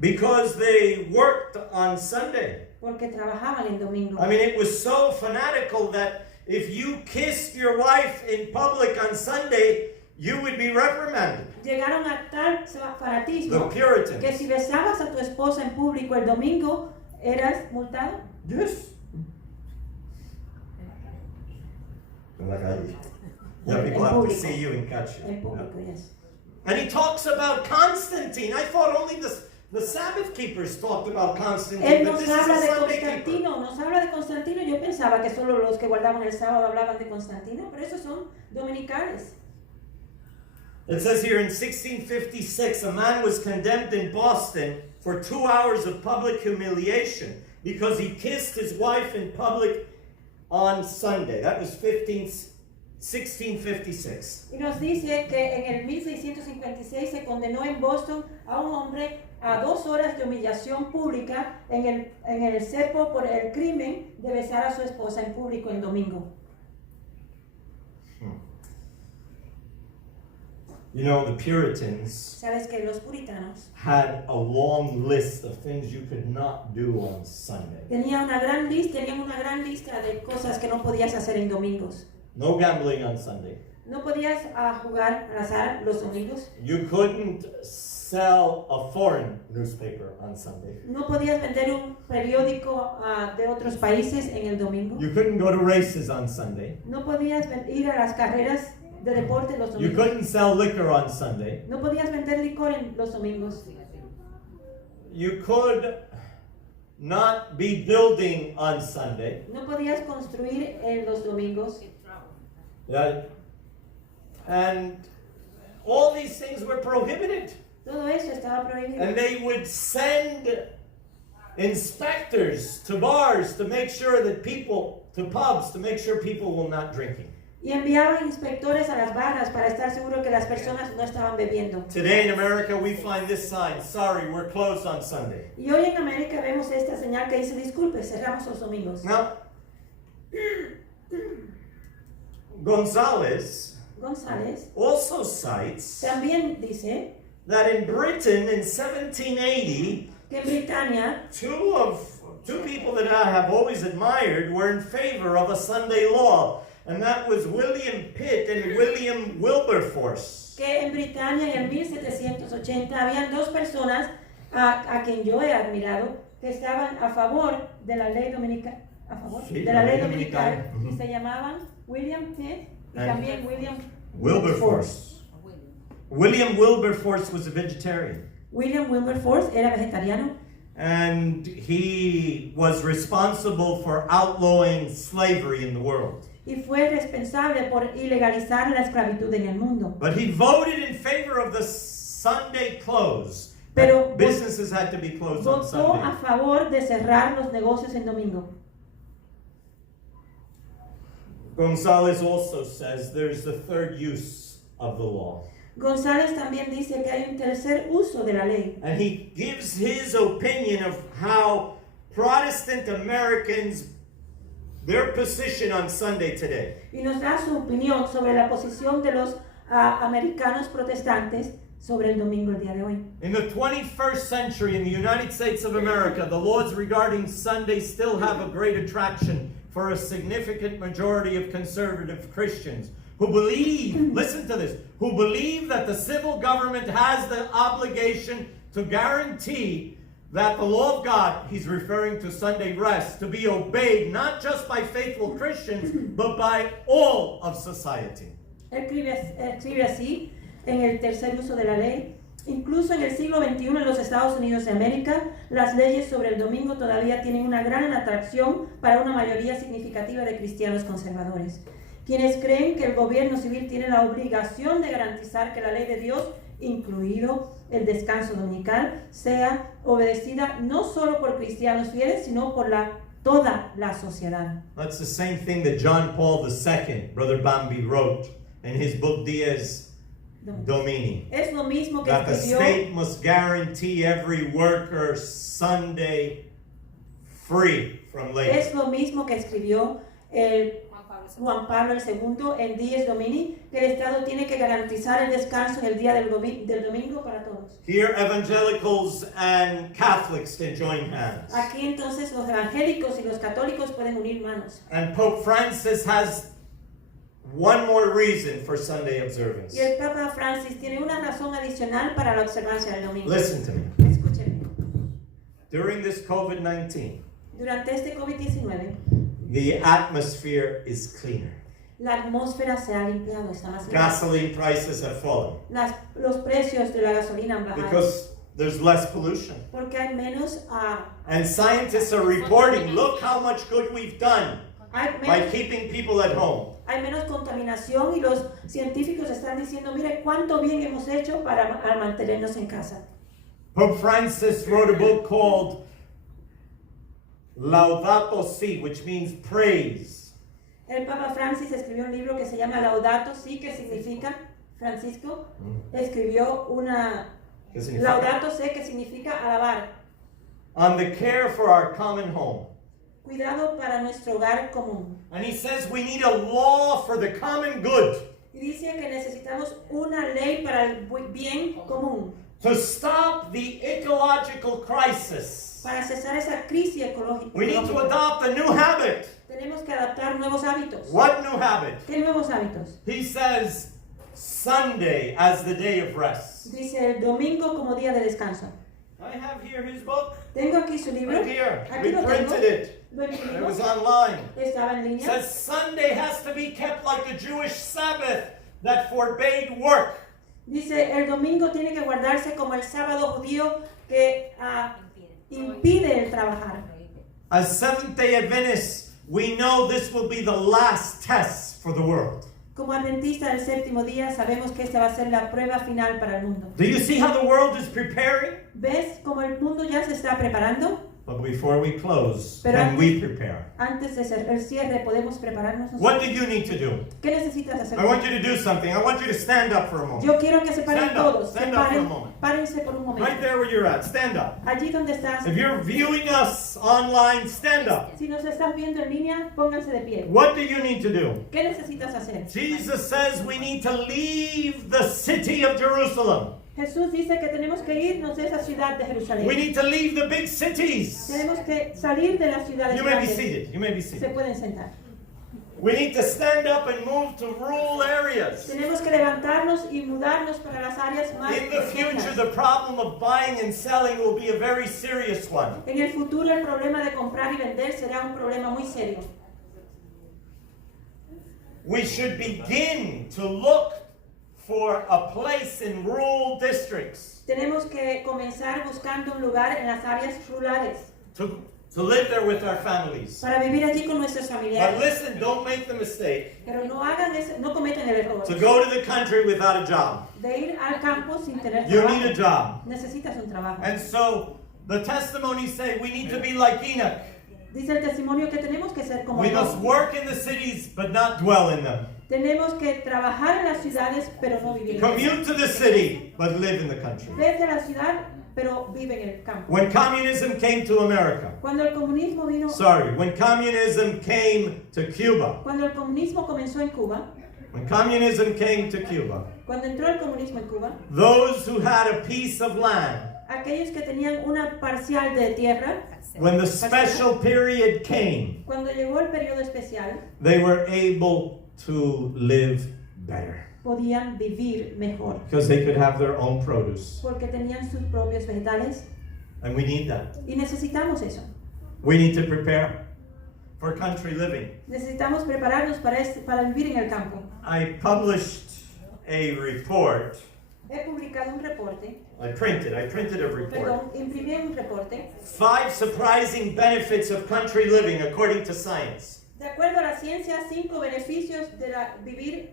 because they worked on Sunday. porque trabajaban el domingo. I mean, it was so fanatical that if you kissed your wife in public on Sunday, you would be reprimanded. Llegaron a tal The fanatismo que Puritans. si besabas a tu esposa en público el domingo, eras multado. Yes. Yeah, people have to see you and catch you. En público, yes. And he talks about Constantine. I thought only the Sabbath keepers talked about Constantine, Él but nos this is habla a de Sunday keeper. Constantino, nos habla de Constantino. Yo pensaba que solo los que guardaban el sábado hablaban de Constantino, pero esos son dominicales. It says here in 1656, a man was condemned in Boston for 2 hours of public humiliation because he kissed his wife in public on Sunday. That was 1656. Y nos dice que en el 1656 se condenó en Boston a un hombre a 2 horas de humillación pública en el cepo por el crimen de besar a su esposa en público el domingo. You know, the Puritans Sabes que los puritanos had a long list of things you could not do on Sunday. tenían una gran lista de cosas que no podías hacer en domingos. No gambling on Sunday. No podías jugar al azar los domingos. You couldn't sell a foreign newspaper on Sunday. No podías vender un periódico de otros países en el domingo. You couldn't go to races on Sunday. No podías ir a las carreras de deporte los You domingos. couldn't sell liquor on Sunday. No podías vender licor en los domingos. You could not be building on Sunday. No podías construir en los domingos. And all these things were prohibited. Todo eso estaba prohibido. And they would send inspectors to bars to make sure that people, to pubs, to make sure people were not drinking. Y enviaban inspectores a las barras para estar seguro que las personas no estaban bebiendo. Today in America, we find this sign, sorry, we're closed on Sunday. Y hoy en América vemos esta señal que dice, disculpe, cerramos los domingos. Now, González also cites también dice that in Britain in 1780, que en Britania two people that I have always admired were in favor of a Sunday law, and that was William Pitt and William Wilberforce. que en Britania en 1780 habían dos personas a quien yo he admirado que estaban a favor de la ley dominical, Sí, de la ley dominical. dominical, y se llamaban William Pitt y And también William Wilberforce. William Wilberforce was a vegetarian. William Wilberforce era vegetariano And he was responsible for outlawing slavery in the world. y fue responsable por ilegalizar la esclavitud en el mundo. But he voted in favor of the Sunday close. Pero Businesses had to be closed on votó a Sunday. favor de cerrar los negocios en domingo. González also says there's the third use of the law. González también dice que hay un tercer uso de la ley. And he gives his opinion of how Protestant Americans, their position on Sunday today. Y nos da su opinión sobre la posición de los americanos protestantes sobre el domingo el día de hoy. In the 21st century in the United States of America, the laws regarding Sunday still have a great attraction for a significant majority of conservative Christians who believe, listen to this, who believe that the civil government has the obligation to guarantee that the law of God, he's referring to Sunday rest, to be obeyed not just by faithful Christians, but by all of society. Escribe así en el tercer uso de la ley. Incluso en el siglo XXI en los Estados Unidos de América, las leyes sobre el domingo todavía tienen una gran atracción para una mayoría significativa de cristianos conservadores, quienes creen que el gobierno civil tiene la obligación de garantizar que la ley de Dios, incluido el descanso dominical, sea obedecida no solo por cristianos fieles, sino por toda la sociedad. That's the same thing that John Paul II, Brother Bambi, wrote in his book Dies Domini. Es lo mismo que That the escribió, state must guarantee every worker Sunday free from labor. es lo mismo que escribió Juan Pablo II en Dies Domini, que el Estado tiene que garantizar el descanso en el día del domingo para todos. Here, evangelicals and Catholics can join hands. Aquí entonces los evangélicos y los católicos pueden unir manos. And Pope Francis has one more reason for Sunday observance. Y el Papa Francis tiene una razón adicional para la observancia del domingo. Listen to me. Escúcheme. During this COVID-19, Durante este COVID-19, the atmosphere is cleaner. la atmósfera se ha limpiado, está más limpia. Gasoline prices have fallen Los precios de la gasolina han bajado because there's less pollution. porque hay menos, And scientists are reporting, look how much good we've done hay by menos keeping people at home. hay menos contaminación y los científicos están diciendo, mire cuánto bien hemos hecho para mantenernos en casa. Pope Francis wrote a book called Laudato Si, which means praise. El Papa Francis escribió un libro que se llama Laudato Si, que significa, Francisco escribió ¿Qué significa? Laudato Si, que significa alabar. On the care for our common home. Cuidado para nuestro hogar común. And he says we need a law for the common good Y dice que necesitamos una ley para el bien común, to stop the ecological crisis. para cesar esa crisis ecológica. We need to adopt a new habit. Tenemos que adaptar nuevos hábitos. What new habit? ¿Qué nuevos hábitos? He says Sunday as the day of rest. Dice el domingo como día de descanso. I have here his book. Tengo aquí su libro. Right here. Aquí We lo tengo. printed it. Lo It imprimimos. was online. Estaba en It línea. says Sunday has to be kept like the Jewish Sabbath that forbade work. Dice, el domingo tiene que guardarse como el sábado judío que impide el trabajar. As Seventh-day Adventists, we know this will be the last test for the world. Como adventista del séptimo día, sabemos que esta va a ser la prueba final para el mundo. Do you see how the world is preparing? ¿Ves cómo el mundo ya se está preparando? But before we close, Pero can we prepare? Antes de el cierre, ¿podemos prepararnos nosotros? What do you need to do? ¿Qué necesitas hacer? I want you to do something. I want you to stand up for a moment. Yo quiero que se paren Stand up. todos. Stand up for a Paren, moment. párense por un momento. Right there where you're at. Stand up. Allí donde estás. If you're viewing us online, stand up. Si nos están viendo en línea, pónganse de pie. What do you need to do? ¿Qué necesitas hacer? Jesus says we need to leave the city of Jerusalem. Jesús dice que tenemos que irnos de esa ciudad de Jerusalén. We need to leave the big cities. Tenemos que salir de las ciudades You may be grandes. seated. You may be Se seated. pueden sentar. We need to stand up and move to rural areas. Tenemos que levantarnos y mudarnos para las áreas más In the future, pequeñas. the problem of buying and selling will be a very serious one. En el futuro el problema de comprar y vender será un problema muy serio. We should begin to look for a place in rural districts Tenemos que comenzar buscando un lugar en las áreas rurales to live there with our families. para vivir allí con nuestros But familiares. listen, don't make the mistake Pero no hagan no cometan el error to go to the country without a job. de ir al campo sin tener You trabajo. need a job. Necesitas un trabajo. And so the testimonies say we need to be like Enoch. Dice el testimonio que tenemos que ser como We must Enoch. work in the cities but not dwell in them. Tenemos que trabajar en las ciudades, pero no vivir en ellas. Commute to the city but live in the country. Vete a la ciudad, pero vive en el campo. When communism came to America, Cuando el comunismo vino, when communism came to Cuba, cuando el comunismo comenzó en Cuba, when communism came to Cuba, cuando entró el comunismo en Cuba, those who had a piece of land, aquellos que tenían una parcial de tierra, when the special period came, cuando llegó el periodo especial, they were able to live better podían vivir mejor, because they could have their own produce. porque tenían sus propios vegetales, And we need that. y necesitamos eso. We need to prepare for country living. Necesitamos prepararnos para vivir en el campo. I published a report. He publicado un reporte, I printed a report. imprimí un reporte. 5 surprising benefits of country living according to science. De acuerdo a la ciencia, 5 beneficios de vivir.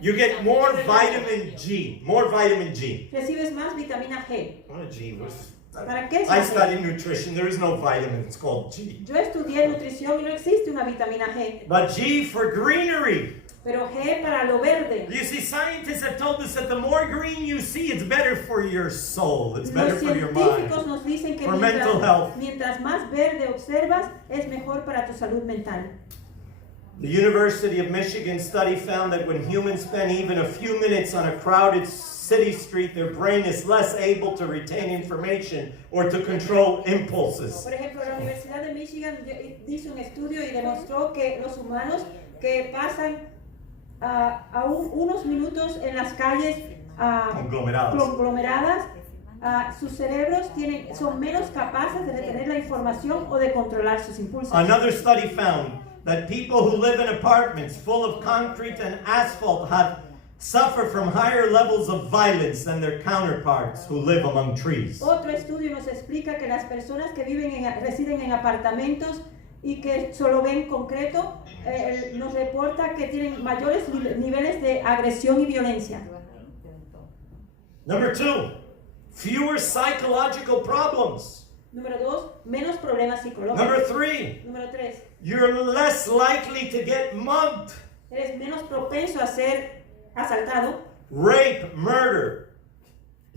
You get more vitamin G. More vitamin G. Recibes más vitamina G. What a G was. ¿Para qué es I la G? studied nutrition. There is no vitamin. It's called G. Yo estudié nutrición y no existe una vitamina G, But G for greenery. pero G para lo verde. You see, scientists have told us that the more green you see, it's better for your soul. It's better Los for your científicos mind. nos dicen que For mental health. mientras más verde observas, es mejor para tu salud mental. The University of Michigan study found that when humans spend even a few minutes on a crowded city street, their brain is less able to retain information or to control impulses. Por ejemplo, la Universidad de Michigan hizo un estudio y demostró que los humanos que pasan unos minutos en las calles conglomeradas, sus cerebros son menos capaces de retener la información o de controlar sus impulsos. Another study found that people who live in apartments full of concrete and asphalt suffer from higher levels of violence than their counterparts who live among trees. Otro estudio nos explica que las personas que residen en apartamentos y que solo ven concreto, nos reporta que tienen mayores niveles de agresión y violencia. Number 2, fewer psychological problems. Número 2, menos problemas psicológicos. Number 3, Número 3, you're less likely to get mugged, eres menos propenso a ser asaltado. rape, murder,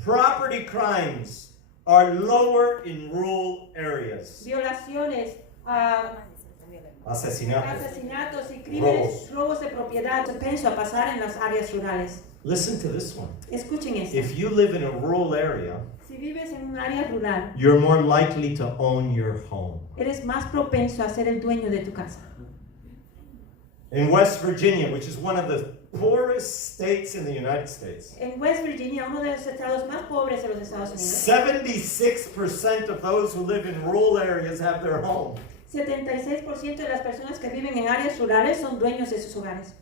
property crimes are lower in rural areas. Violaciones, Asesinatos. asesinatos y crímenes, robos de propiedad, propenso a pasar en las áreas rurales. Listen to this one. Escuchen esto. If you live in a rural area, Si vives en un área rural, you're more likely to own your home. eres más propenso a ser el dueño de tu casa. In West Virginia, which is one of the poorest states in the United States, En West Virginia, uno de los estados más pobres de los Estados Unidos, 76% of those who live in rural areas have their home. 76% de las personas que viven en áreas rurales son dueños de sus hogares.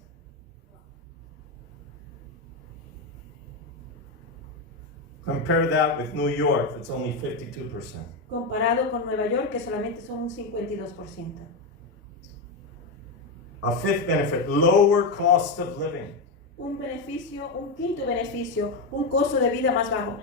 Compare that with New York, that's only 52%. Comparado con Nueva York, que solamente son un 52%. A fifth benefit, lower cost of living. Un quinto beneficio, un costo de vida más bajo.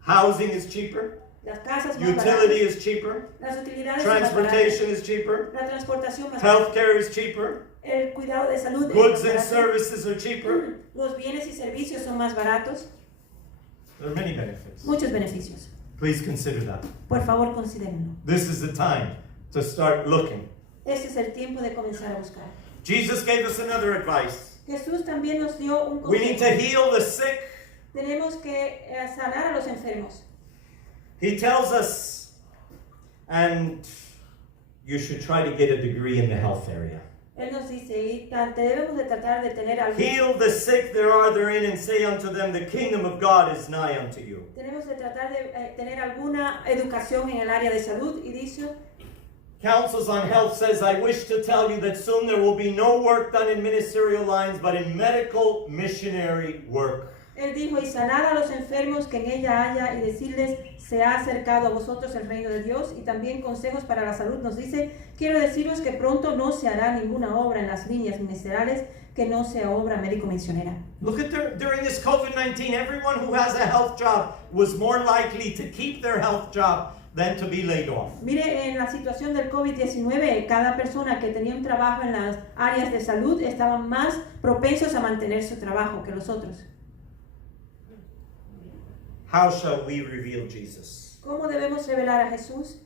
Housing is cheaper. Las casas más Utility baratas. is cheaper. Las utilidades son más Transportation baratas. is cheaper. La transportación más barata. Healthcare is cheaper. El cuidado de salud es Goods más and barato. services are cheaper. Los bienes y servicios son más baratos. There are many benefits. Muchos beneficios. Please consider that. Por favor, considérenlo. This is the time to start looking. Este es el tiempo de comenzar a buscar. Jesus gave us another advice. Jesús también nos dio un We need to consejo. heal the sick. Tenemos que sanar a los enfermos. He tells us, and you should try to get a degree in the health area. Él nos dice, y debemos de tratar de tener algo. Heal the sick that are therein, and say unto them, the kingdom of God is nigh unto you. Tenemos de tratar de tener alguna educación en el área de salud y dice, Councils on Health says, I wish to tell you that soon there will be no work done in ministerial lines, but in medical missionary work. él dijo, y sanad a los enfermos que en ella haya, y decirles, se ha acercado a vosotros el reino de Dios. Y también consejos para la salud nos dice, quiero deciros que pronto no se hará ninguna obra en las líneas ministeriales que no sea obra médico-misionera. Look at during this COVID-19, everyone who has a health job was more likely to keep their health job than to be laid off. Mire, en la situación del COVID-19, cada persona que tenía un trabajo en las áreas de salud estaban más propensos a mantener su trabajo que los otros. How shall we reveal Jesus? ¿Cómo debemos revelar a Jesús?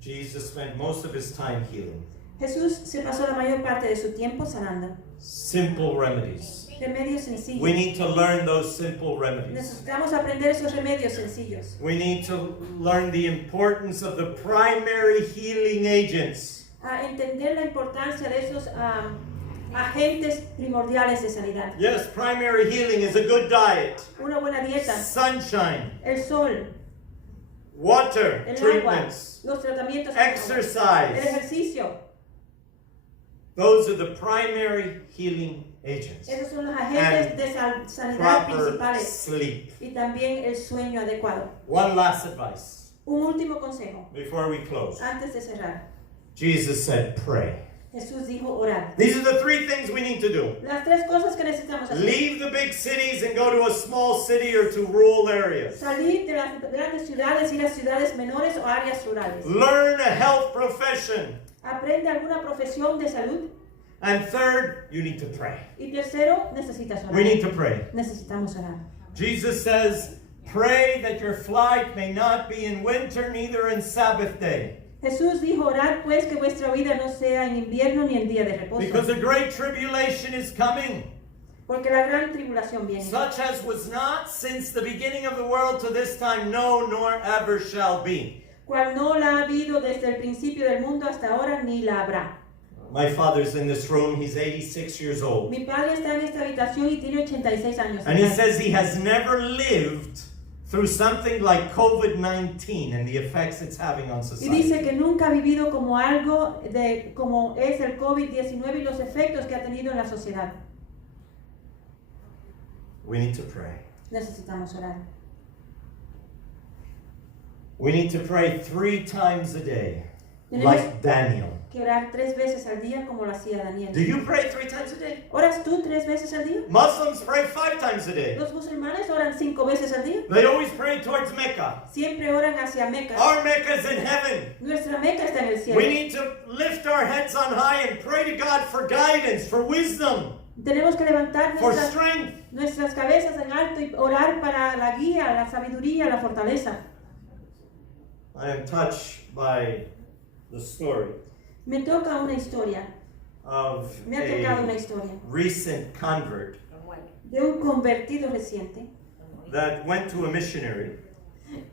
Jesus spent most of his time healing. Jesús se pasó la mayor parte de su tiempo sanando. Simple remedies. Remedios sencillos. We need to learn those simple remedies. Necesitamos aprender esos remedios sencillos. We need to learn the importance of the primary healing agents. A entender la importancia de esos agentes primordiales de sanidad. Yes, primary healing is a good diet, Una buena dieta, sunshine, el sol, water, el agua, treatments, los tratamientos, el exercise. ejercicio. Those are the primary healing agents. Esos son los agentes de sanidad Proper principales. sleep. Y también el sueño adecuado. One last advice Un último consejo, before we close. antes de cerrar. Jesus said, pray. Jesús dijo orar. These are the three things we need to do. Las tres cosas que necesitamos hacer. Leave the big cities and go to a small city or to rural areas. Salir de las grandes ciudades, ir a ciudades menores o áreas rurales. Learn a health profession. Aprende alguna profesión de salud. And third, you need to pray. Y tercero, necesitas orar. We need to pray. Necesitamos orar. Jesus says, pray that your flight may not be in winter, neither in Sabbath day. Jesús dijo, orad pues que vuestra vida no sea en invierno ni en día de reposo. Because a great tribulation is coming, Porque la gran tribulación viene. such as was not since the beginning of the world to this time, no, nor ever shall be. Cual no la ha habido desde el principio del mundo hasta ahora, ni la habrá. My father's in this room. He's 86 years old. Mi padre está en esta habitación y tiene 86 años. And he says he has never lived through something like COVID-19 and the effects it's having on Y society. dice que nunca ha vivido como algo de como es el COVID-19 y los efectos que ha tenido en la sociedad. We need to pray. Necesitamos orar. We need to pray 3 times a day, Tenemos like Daniel. que orar 3 veces al día como lo hacía Daniel. Do you pray 3 times a day? ¿Oras tú 3 veces al día? Muslims pray 5 times a day. Los musulmanes oran 5 veces al día. They always pray towards Mecca. Siempre oran hacia Meca. Our Mecca is in heaven. Nuestra Meca está en el cielo. We need to lift our heads on high and pray to God for guidance, for wisdom, Tenemos que levantar for strength. nuestras cabezas en alto y orar para la guía, la sabiduría, la fortaleza. I am touched by the story Me toca una historia, of me ha tocado una a historia recent convert de un convertido reciente that went to a missionary.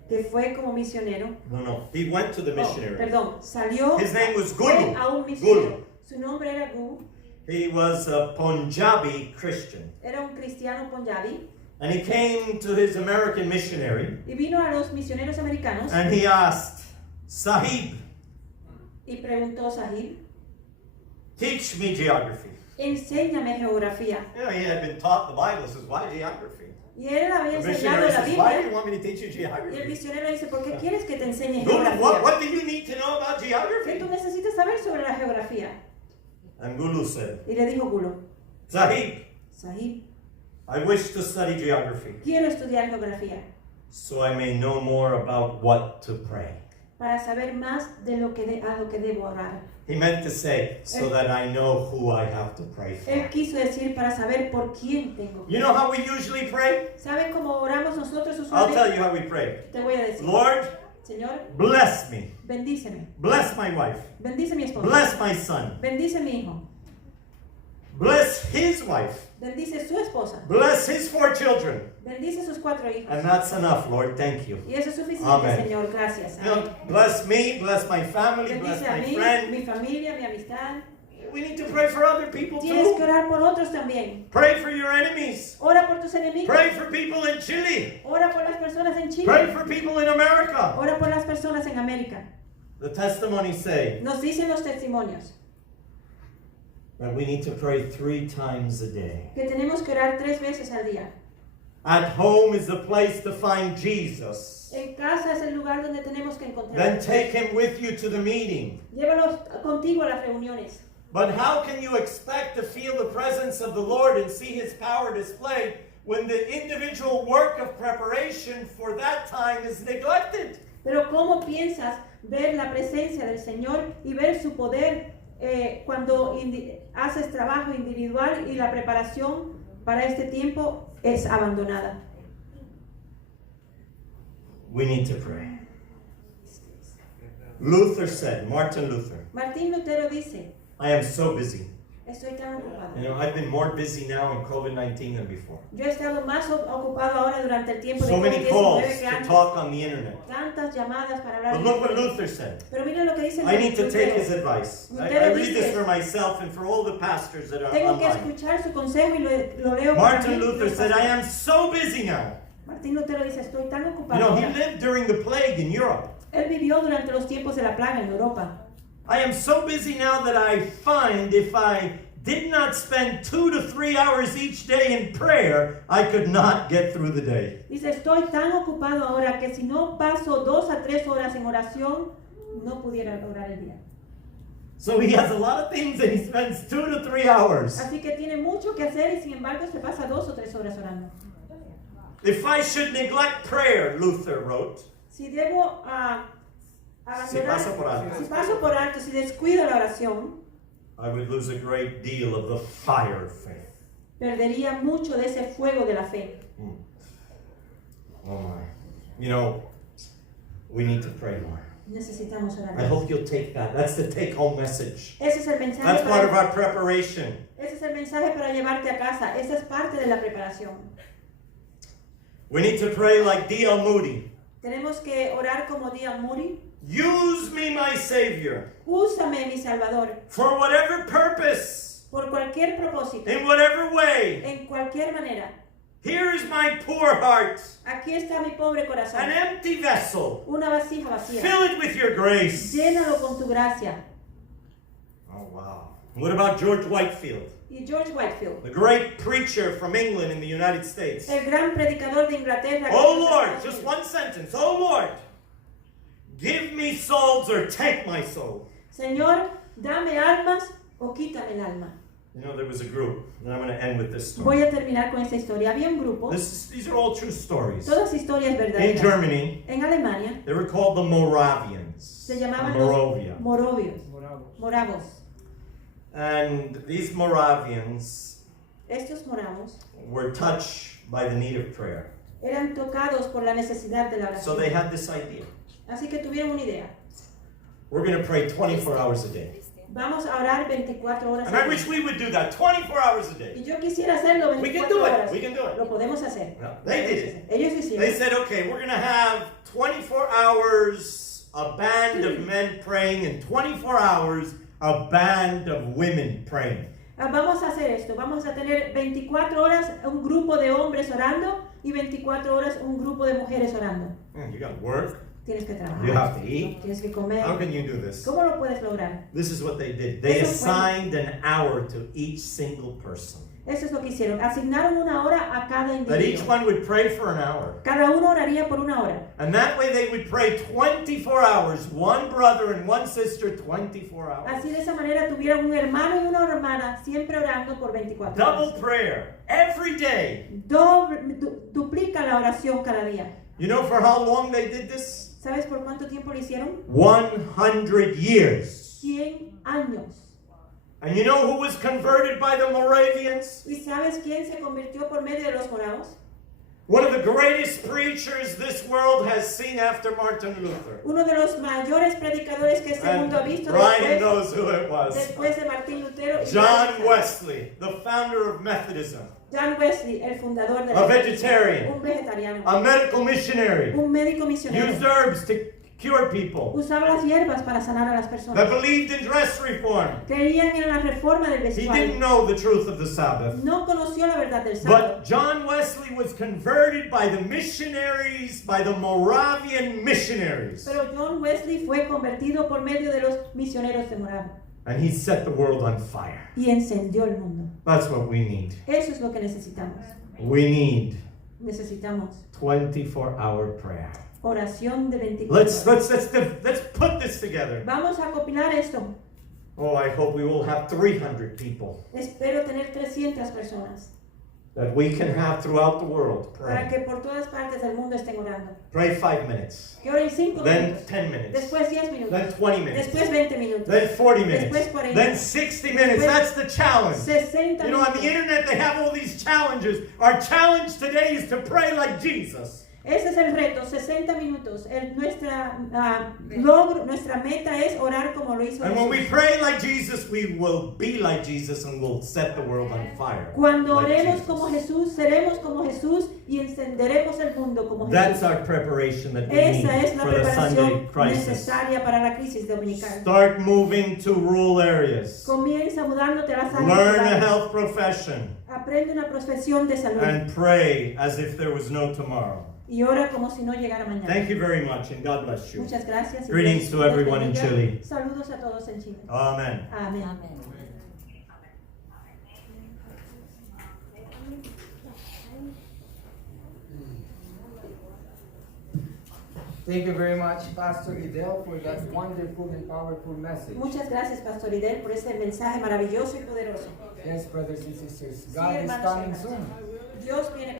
que fue como misionero. No, he went to the missionary. Perdón, salió His name was fue Guru. a un misionero. Guru. Su nombre era Guru, He was a Punjabi Christian. era un cristiano punjabi And he came to his American missionary y vino a los misioneros americanos and he asked, Sahib, y preguntó, Sahib, teach me geography. enséñame geografía. You know, he had been taught the Bible, says, why geography? Y él había The enseñado missionary la says, why do you Biblia. want me to teach you Y el geography? misionero dice, ¿por qué quieres que te enseñe Dude, geografía? what do you need to know about ¿Qué geography? tú necesitas saber sobre la geografía? And Gulu said, Y le dijo Gulo, Sahib, Sahib, I wish to study geography quiero estudiar geografía so I may know more about what to pray. para saber más de lo que a lo que debo orar. He meant to say, so that I know who I have to pray Él for. quiso decir para saber por quién tengo que You know how we usually pray? ¿Saben cómo oramos nosotros I'll tell usualmente? you how we pray. Te voy a decir, Lord, Señor, bless me. bendíceme. Bless my wife. Bendice mi esposo. Bless my son. Bendice mi hijo. Bless his wife. Bendice su esposa. Bless his 4 children. Bendice sus 4 hijos. And that's enough, Lord. Thank you. Y eso es suficiente, Amen. Señor. Gracias. You know, bless me, bless my family, bless Bendice a my mí, friend. mi familia, mi amistad. We need to pray for other people Tienes que too. orar por otros también. Pray for your enemies. Ora por tus enemigos. Pray for people in Chile. Ora por las personas en Chile. Pray for people in America. Ora por las personas en América. The testimonies say Nos dicen los testimonios that we need to pray 3 times a day. que tenemos que orar 3 veces al día. At home is the place to find Jesus. En casa es el lugar donde tenemos que encontrar. Then take him with you to the meeting. Llévalos contigo a las reuniones. But how can you expect to feel the presence of the Lord and see his power displayed when the individual work of preparation for that time is neglected? Pero ¿cómo piensas ver la presencia del Señor y ver su poder cuando haces trabajo individual y la preparación para este tiempo es abandonada? We need to pray. Martin Luther, Martín Lutero dice, I am so busy. estoy tan ocupado. You know, I've been more busy now in COVID-19 than before. Yo he estado más ocupado ahora durante el tiempo de So many calls COVID-19 que to antes. talk on the internet. Tantas llamadas para hablar. But look what Luther said. Pero mira lo que dice I need to take Lutero. his advice. I Lutero read this dice, for myself and for all the pastors that are tengo que online. escuchar su consejo y lo leo. Martin para mí. Luther said, I am so busy now. Martín Lutero dice, estoy tan You ocupado. know, he ahora. lived during the plague in Europe. Él vivió durante los tiempos de la plaga en Europa. I am so busy now that I find if I did not spend 2 to 3 hours each day in prayer, I could not get through the day. Dice, estoy tan ocupado ahora que si no paso 2 a 3 horas en oración, no pudiera orar el día. So he has a lot of things and he spends 2 to 3 hours. Así que tiene mucho que hacer y sin embargo se pasa 2 o 3 horas orando. If I should neglect prayer, Luther wrote, Si debo Si paso por alto. si paso por alto, si descuido la oración, I would lose a great deal of the fire of faith. perdería mucho de ese fuego de la fe. Oh my. You know, we need to pray more. Necesitamos orar. I hope you'll take that. That's the take-home message. Ese es el mensaje That's part of para, our preparation. ese es el mensaje para llevarte a casa. Esa es parte de la preparación. We need to pray like D.L. Moody. Tenemos que orar como D.L. Moody. Use me, my Savior, Úsame, mi Salvador, for whatever purpose, por cualquier propósito, in whatever way. en cualquier manera. Here is my poor heart, Aquí está mi pobre corazón, an empty vessel. una vasija vacía. Fill it with your grace. Llénalo con tu gracia. Oh, wow. What about George Whitefield, Y George Whitefield, the great preacher from England in the United States? el gran predicador de Inglaterra. Oh, Lord, just one sentence. Oh, Lord, give me souls or take my soul. Señor, dame almas o quítame el alma. You know, there was a group, and I'm going to end with this story. Voy a terminar con esta historia. Había un grupo, These are all true stories. todas historias In verdaderas. Germany, En Alemania they were called the Moravians. se llamaban Moravia. los moravos. And these Moravians Estos moravos were touched by the need of prayer. eran tocados por la necesidad de la So oración. they had this idea. Así que tuvieron una idea. We're going to pray 24 hours a day. Vamos a orar 24 horas And al I día. wish we would do that 24 hours a day. Y yo quisiera hacerlo We can 24 do it. horas. We can do it. Lo podemos hacer. No, they did it. Ellos hicieron. They said, okay, we're going to have 24 hours a band of men praying and 24 hours a band of women praying. Vamos a hacer esto. Vamos a tener 24 horas un grupo de hombres orando y 24 horas un grupo de mujeres orando. Man, you got to work. Tienes que You trabajar. have to eat. Tienes que comer. How can you do this? ¿Cómo lo puedes lograr? This is what they did. They Eso fue. assigned an hour to each single person. Eso es lo que hicieron. Asignaron una hora a cada That each individuo. one would pray for an hour. Cada uno oraría por una hora. And that way they would pray 24 hours. One brother and one sister, 24 hours. Así de esa manera tuvieron un hermano y una hermana siempre orando por 24 horas. Double prayer every day. Duplica la oración cada día. You know for how long they did this? ¿Sabes por cuánto tiempo lo hicieron? 100 years. 100 años. And you know who was converted by the Moravians? ¿Y sabes quién se convirtió por medio de los moravos? One of the greatest preachers this world has seen after Martin Luther. Uno de los mayores predicadores que este And mundo ha visto Brian knows who it was. después de Martín Lutero. John Wesley, the founder of Methodism, John Wesley, el fundador de a vegetarian, un vegetariano, a medical missionary, un médico misionero. used herbs to cure people, Usaba las hierbas para sanar a las that personas. believed in dress reform. Creían en la reforma del He didn't vestuario. know the truth of the Sabbath. No conoció la verdad del sábado. But John Wesley was converted by the missionaries, by the Moravian missionaries. Pero John Wesley fue convertido por medio de los misioneros de Morava And he set the world on fire. y encendió el mundo. That's what we need. Eso es lo que necesitamos. We need Necesitamos 24-hour prayer. oración de 24 Let's horas. put this together. Vamos a compilar esto. Oh, I hope we will have 300 people Espero tener 300 personas that we can have throughout the world para pray. que por todas partes del mundo estén orando. Pray 5 minutes, Que oren 5 then minutos, 10 minutes, después 10 minutos, then 20 minutes, después 20 minutos, then 40 minutes, después 40, then 60 minutes. después That's the challenge. 60 You know, on the minutos. internet they have all these challenges. Our challenge today is to pray like Jesus. Ese es el reto, 60 minutos. Nuestra meta es orar como lo hizo And when we Jesús. pray like Jesus, we will be like Jesus and we'll set the world on fire. Cuando like oremos Jesus. como Jesús, seremos como Jesús y encenderemos el mundo como That's Jesús. our preparation that we need Esa es la for the Sunday preparación crisis. necesaria para la crisis dominical. Start moving to rural areas. Comienza mudándote a las áreas Learn a rurales. health profession Aprende una profesión de salud and pray as if there was no tomorrow. y ora como si no llegara mañana. Thank you very much and God bless you. Muchas gracias. y Greetings Dios to everyone in bendiga. Chile. Saludos a todos en Chile. Amen. Amén. Thank you very much, Pastor Idel, for that wonderful and powerful message. Muchas gracias, Pastor Idel, por ese mensaje maravilloso y poderoso. Yes, brothers and sisters, Sí, God is hermanos y coming hermanas. soon. Dios viene